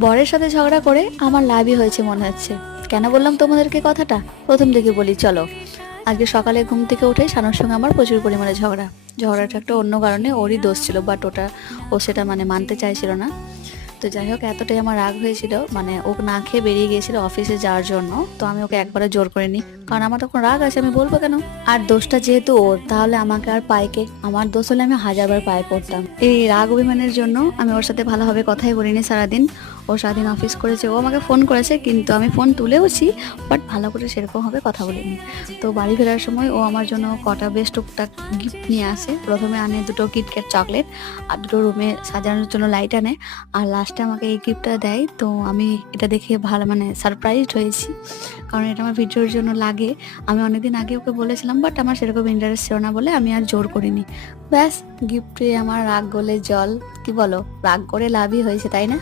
বরের সাথে ঝগড়া করে আমার লাভই হয়েছে মনে হচ্ছে। কেন বললাম তোমাদেরকে কথাটা? প্রথম থেকে বলি চলো। আজকে সকালে ঘুম থেকে উঠে শানুর সঙ্গে আমার প্রচুর পরিমাণে ঝগড়াটা একটা অন্য কারণে, ওরই দোষ ছিল, বাট ও সেটা মানতে চাইছিল না। তো যাই হোক, এতটাই আমার রাগ হয়েছিল, ও না খেয়ে বেরিয়ে গিয়েছিল অফিসে যাওয়ার জন্য। তো আমি ওকে একবারে জোর করে নিই, কারণ আমার তখন রাগ আছে, আমি বলবো কেন? আর দোষটা যেহেতু ওর, তাহলে আমাকে আর পাইকে? আমার দোষ হলে আমি হাজারবার পায়ে পড়তাম। এই রাগ অভিমানের জন্য আমি ওর সাথে ভালোভাবে কথাই বলিনি সারাদিন। ও সারাদিন অফিস করেছে, ও আমাকে ফোন করেছে, কিন্তু আমি ফোন তুলেওছি, বাট ভালো করে সেরকম ভাবে কথা বলিনি। তো বাড়ি ফেরার সময় ও আমার জন্য কটা বেশ টুকটাক গিফট নিয়ে আসে। প্রথমে আনে দুটো কিটক্যাট চকলেট, আর দুটো রুমে সাজানোর জন্য লাইট আনে, আর লাস্টে আমাকে এই গিফটটা দেয়। তো আমি এটা দেখে ভালো সারপ্রাইজড হয়েছি, কারণ এটা আমার ভিডিওর জন্য লাগে। আমি অনেকদিন আগে ওকে বলেছিলাম, বাট আমার সেরকম ইন্টারেস্ট ছিল না বলে আমি আর জোর করিনি। ব্যাস, গিফটে আমার রাগ গলে জল। কি বলো, রাগ করে লাভই হয়েছে, তাই না?